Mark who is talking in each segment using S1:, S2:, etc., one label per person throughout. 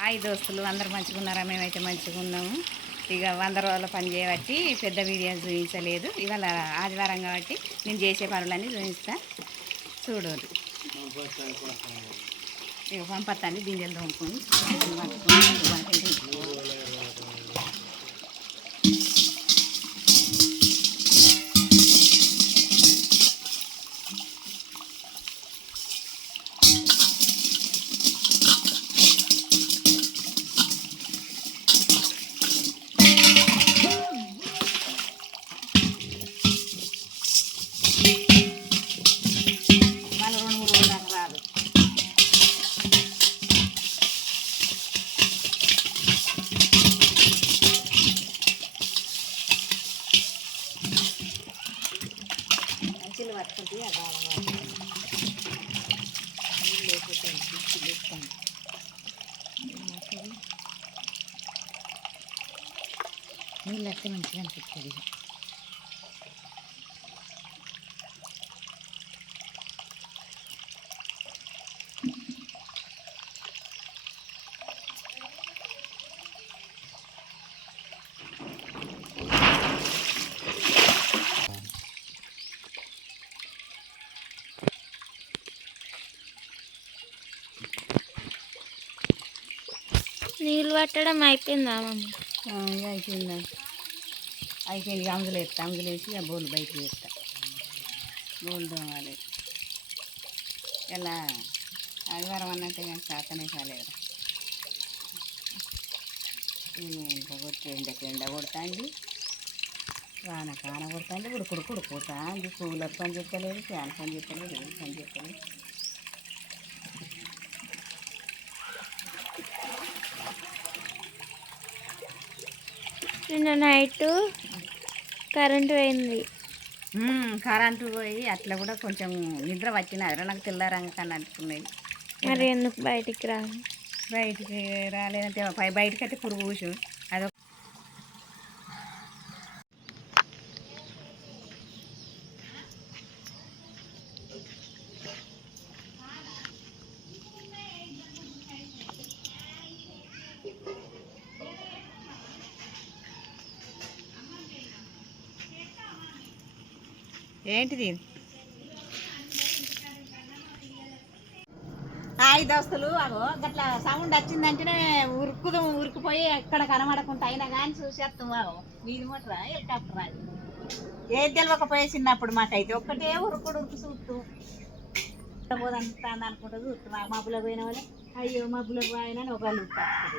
S1: Hi దోస్తులు అందరు మంచిగా ఉన్నారా మేమైతే మంచిగా ఉన్నాము ఇక వంద రోజుల పని చేయబట్టి పెద్ద వీడియో చూపించలేదు. ఇవాళ ఆదివారం కాబట్టి నేను చేసే పనులన్నీ చూపిస్తా. చూడదు ఇక పంపత్తాన్ని గింజలు తోముకొని. నీళ్ళు వస్తే మంచిగా అనిపిస్తుంది
S2: నీళ్ళు పట్టడం అయిపోయిందా మమ్మీ?
S1: అయిపోయింది అయిపోయింది ఇక అందులో ఎత్తా వేసి ఆ బోల్ బయటకు వేస్తా. బోల్ తోమాలి. ఇలా ఆదివారం అన్నట్టు కానీ శాతనే కాలేదు ఇంకా కొట్టి ఎండకి ఎండ కొడుతుంది. వాన కాన కొడుతుంది ఉడుకుడు కుడుకుతుంది కూలర్ పని చెప్తలేదు ఫ్యాన్ పని చెప్తలేదు ఏం పని చెప్తలేదు
S2: నిన్న నైట్ కరెంట్ పోయింది.
S1: కరెంటు పోయి అట్లా కూడా కొంచెం నిద్ర వచ్చినది నాకు తెల్లారంగా కన్నా అంటున్నాయి
S2: మరి ఎందుకు బయటికి రాదు
S1: బయటికి రాలేదంటే బయటకి అయితే పురుగు కూసు ఏంటిది? హాయ్ దోస్తులు అగో గట్లా సౌండ్ వచ్చిందంటేనే ఉరుకుదాం ఉరుకుపోయి ఎక్కడ కనబడకుండా అయినా కానీ చూసేస్తాం అగో. వీధి మోటరా హెలికాప్టర్ అది ఏది తెలియకపోయే చిన్నప్పుడు మాకైతే ఒక్కటే ఉరుకుడు ఉరుకు చూస్తూ పోదంతా అనుకుంటూ చూస్తున్నాం మబ్బులకు పోయిన వాళ్ళు. అయ్యో మబ్బులకు పోయినా అని ఒకళ్ళు ఉంటారు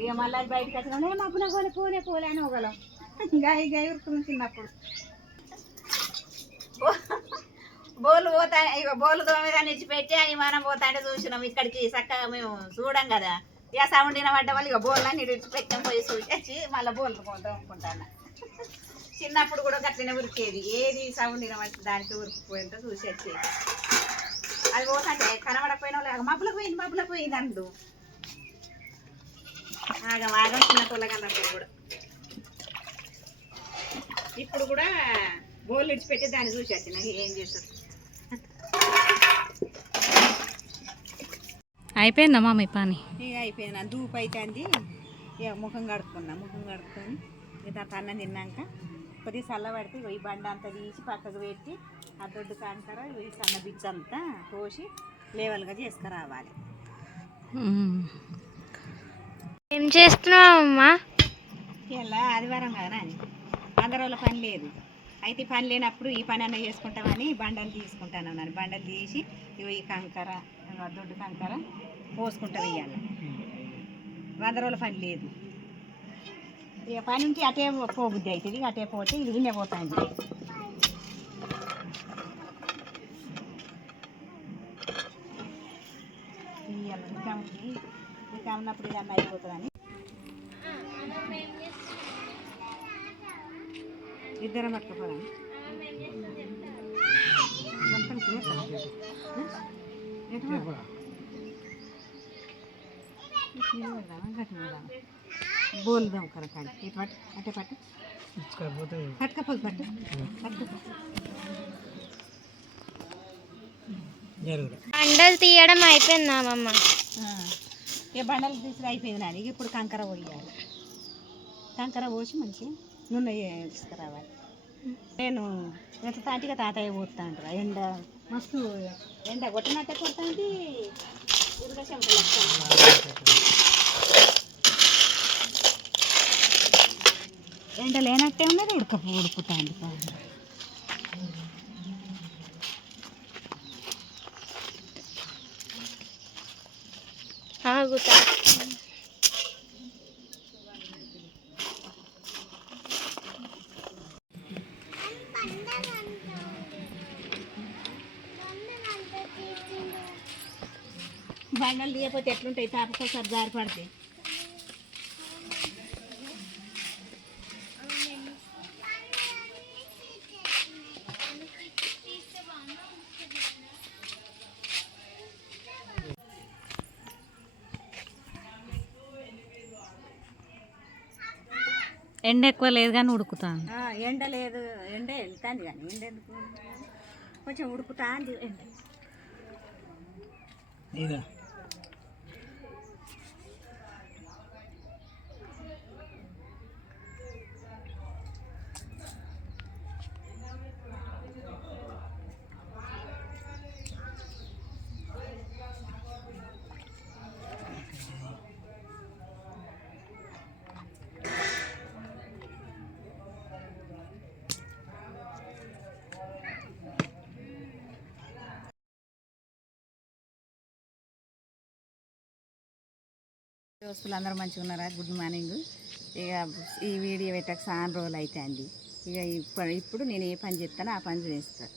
S1: ఇక మళ్ళీ బయటకు వచ్చిన మబ్బులకు పోలే పోలే పోలే అని ఒకళ్ళం. గాయ గాయ ఉరుకున్నాం చిన్నప్పుడు. బోలు పోతా ఇక బోలు తోమేదాన్ని ఇచ్చిపెట్టి అవి మనం పోతాంటే చూసినాం. ఇక్కడికి చక్కగా మేము చూడం కదా. ఇక సౌండ్ వినబడ్డ వాళ్ళు ఇక బోళ్ళని ఇడిచిపెట్టాం పోయి చూసి మళ్ళీ బోలు తోముకుంటాను చిన్నప్పుడు కూడా గట్లనే ఉరికేది. ఏది సౌండ్ వినబడి దానికి ఉరికిపోయిందో చూసి వచ్చేది. అది పోతాంటే కనబడకపోయినా వాళ్ళు మబ్బులకు పోయింది మబ్బులకు పోయింది అందు ఆగం ఆగం చిన్న పిల్లగా కూడా. ఇప్పుడు కూడా బోర్లు ఇడిచిపెట్టి దాన్ని చూసి వచ్చిన ఏం చేస్తారు.
S3: అయిపోయిందమ్మా మీ పని?
S1: ఇక అయిపోయింది. ధూపు అవుతుంది ఇక ముఖం కడుక్కున్నా ముఖం కడుక్కొని ఇక తర్వాత అన్నం తిన్నాక కొద్దిగా చల్లబడితే ఈ బండ అంతా తీసి పక్కకు పెట్టి ఆ దొడ్డు ఇగో ఈ సన్న బిచ్చ అంతా కోసి లేవల్గా చేసుకురావాలి.
S3: మ్మ్.
S2: ఏం చేస్తున్నావు అమ్మా?
S1: ఇలా ఆదివారం కదా వంద రోజుల పని లేదు. అయితే ఈ పని లేనప్పుడు ఈ పని అన్న చేసుకుంటామని బండలు తీసుకుంటాను అన్నాను. బండలు తీసి ఇవి ఈ కంకర దొడ్డు కంకర పోసుకుంటాం ఇవాళ వంద రోజుల పని లేదు. ఇక పని ఉంటే అటే పోబుద్ది అవుతుంది. అటే పోతే ఇది వినే పోతాను ఇవాళ ఇంకా ఉంది. ఇంకా ఉన్నప్పుడు ఇదన్నా అయిపోతుందని ఇద్దరం పట్టుకుపోదాం బోల్దాం కరకాలి ఇటు పట్టు అటే పట్టు. పట్టుకపోదు పట్టు.
S2: బండలు తీయడం అయిపోయిందా అమ్మమ్మ.
S1: ఇక బండలు తీసుకు అయిపోయింది నాని ఇప్పుడు కంకర పోయాలి. కంకర పోసి మంచి నూనె తీసుకురావాలి నేను ఎంత తాటిగా తాతయ్య పోతా అంటారు ఎండ మస్తు ఎండ కొట్టినట్టే కొడుతుంది. ఎండ లేనట్టే ఉన్నది ఉడక ఉడుకుతుంది
S2: ఆగుతా
S1: బండలు తీయకపోతే ఎట్లుంటాయి? తాపకోసారి జారి పడితే
S3: ఎండ ఎక్కువ లేదు కానీ ఉడుకుతాను
S1: ఆ, ఎండ లేదు. ఎండ వెళ్తాంది కానీ ఎండ ఎందుకు? కొంచెం ఉడుకుతా ఎండ. దోస్తులు అందరూ మంచిగా ఉన్నారా? Good morning. ఇక ఈ వీడియో పెట్టక చాలా రోజులు అయితే అండి ఇక ఇప్పుడు ఇప్పుడు నేను ఏ పని చెప్తానో ఆ పని చేస్తాను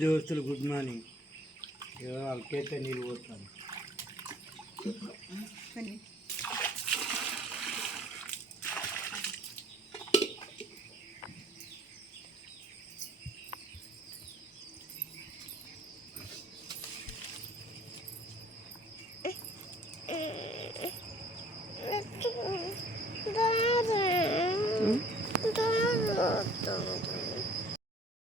S4: దోస్తులు గుడ్ మార్నింగ్. వాళ్ళకైతే నీళ్ళు పోతాను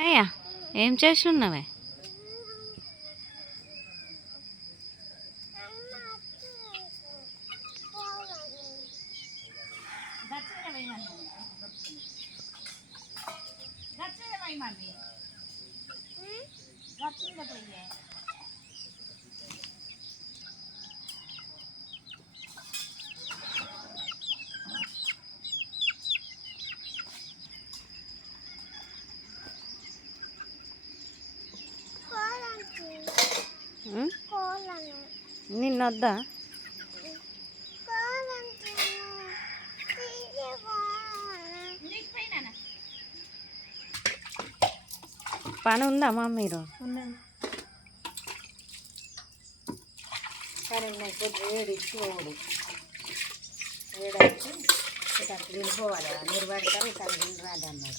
S3: అయ్యా ఏం చేస్తున్నావే?
S1: గచ్చిగా పోయే వద్దా
S3: పని ఉందా మా మీరు?
S1: సరే వేడి ఇచ్చుకోడు వేడొచ్చి ఇక అట్లా వెళ్ళిపోవాలి నీరు పెడతారు ఇక్కడ అది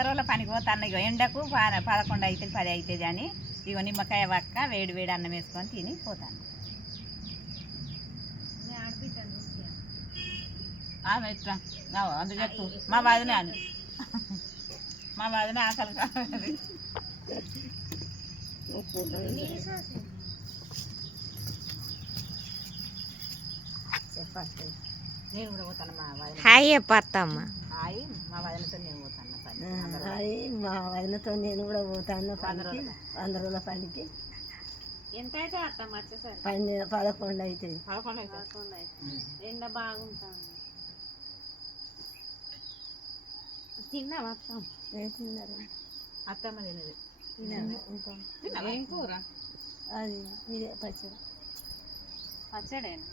S1: వంద రోజుల పనికి పోతాను. ఇగో ఎండకు పదకొండు అవుతుంది పది అవుతుంది అని. ఇగో నిమ్మకాయ వక్క వేడి వేడి అన్నం వేసుకొని తిని పోతాను. ఆమె ఇట్లా అందు చెప్పు. మా వదిన అని. మా వదిన ఆకలి కావాలి. చెప్పండి నేను కూడా పోతాను మా వదిన.
S3: హాయ్ చెప్పత్తమ్మ
S1: హాయ్ మా వదినతో నేను పోతాను. పని
S5: అది మా వదినతో నేను కూడా పోతాను
S1: వంద
S5: పనికి
S1: రోజుల
S5: వంద రోజుల పనికి.
S3: ఎంత అయితే అత్తమ్మ వచ్చేసరి
S5: పని పదకొండు అవుతుంది
S1: పదకొండు అవుతుంది
S3: ఎండ బాగుంటుంది. తిన్నావా అత్తమ్మ
S5: ఏం తిన్నారు?
S1: అత్తమ్మ తినది తిన్నావా?
S3: ఏం కూర?
S5: అది ఇదే పచ్చడి.
S3: పచ్చడేనా?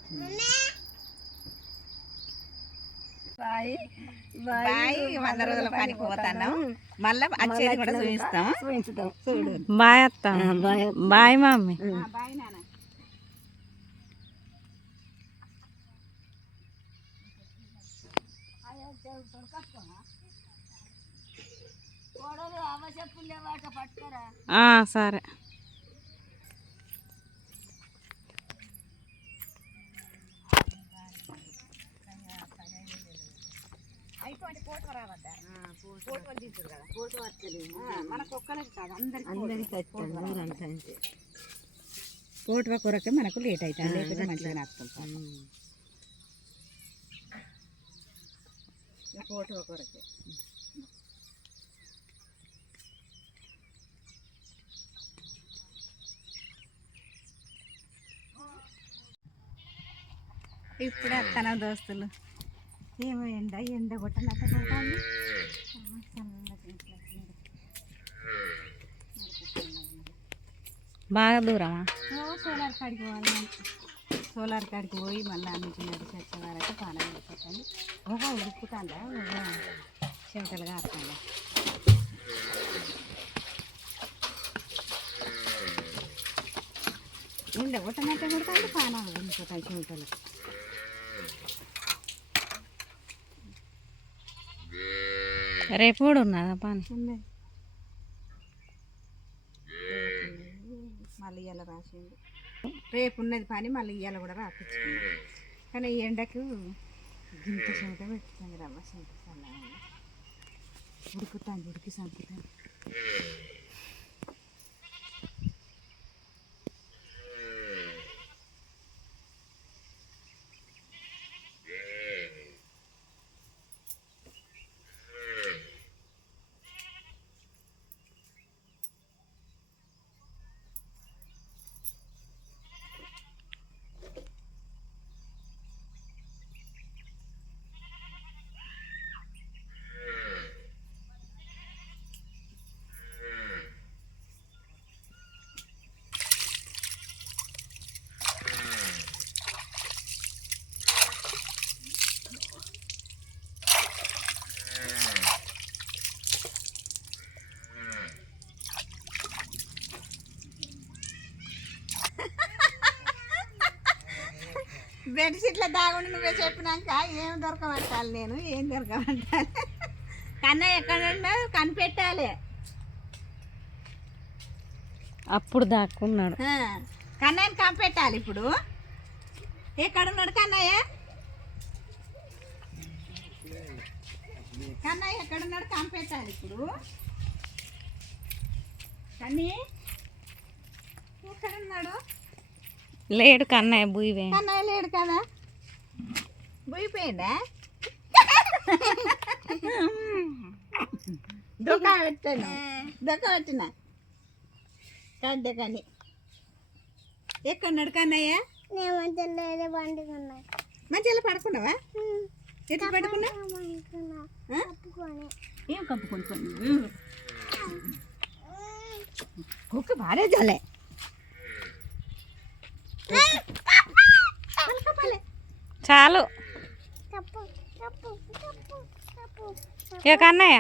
S5: బాయ్.
S1: బాయ్. వంద రోజుల పనికి పోతాను. మళ్ళీ వచ్చేది కూడా చూపిస్తాం.
S5: చూపించుతాం.
S1: చూడు.
S3: Bye
S5: bye
S3: bye mummy
S1: bye నాన్న.
S3: ఆ, సరే.
S1: కదా. వస్తలేదు మనకు ఒక్కరికి కాదు అందరికి
S5: అందరికి అంతే.
S1: కోట కొరకే మనకు లేట్ అవుతుంది లేకపోతే మంచిగా నాటుకుంటాం కోట కొరకే. ఇప్పుడు వస్తాను దోస్తులు. ఏమో ఎండ ఎండ కొట్టనట్ట కొడుతుంది.
S3: బాగా దూరమా?
S1: సోలార్ కాడికి పోవాలి. సోలార్ కాడికి పోయి మళ్ళీ అన్ని చిన్నది చచ్చే వరకు పానం వెళ్ళిపోతుంది ఒక ఉడుకుతుందా ఒక చెమటలు కారుతుందా? ఎండ కొట్టనట్ట కొడుతుంది పానం వెళ్ళిపోతాయి చెమటలు
S3: రేపు కూడా ఉన్నదా పని?
S1: మళ్ళీ ఇవాళ రాసింది. రేపు ఉన్నది పని మళ్ళీ ఇవాళ కూడా రాపించుకుంది కానీ ఈ ఎండకు గింత చెమట పెట్టుకుంది రమ్మ చెమట ఉడుకుతాను ఉడికి చంపుతాను బెడ్షీట్లో దాగుండి నువ్వే చెప్పినాక ఏం దొరకమంటాను నేను? ఏం దొరకమంటాను కన్నయ్య ఎక్కడ ఉన్నాడు కనిపెట్టాలి.
S3: అప్పుడు దాక్కున్నాడు.
S1: కన్నయ్యని కనిపెట్టాలి ఇప్పుడు. ఎక్కడ ఉన్నాడు కన్నయ్య? కన్నయ్య ఎక్కడ ఉన్నాడు కనిపెట్టాలి ఇప్పుడు. కన్నీ ఎక్కడ ఉన్నాడు?
S3: లేడు కన్నయ్య బుయ్యవే.
S1: కన్నయ్య లేడు కదా? పోయిపోయిందా దొక్క పెట్టాను దొక్క పెట్టిన కడ్డ కానీ. ఎక్కడున్నాడు కన్నయ్య? మంచిగా పడుకున్నావా? ఎట్లా పడుకున్నా? ఏం కప్పుకొని కుక్క బాగా జాలే.
S3: చాలు. ఇక కన్నయ్య.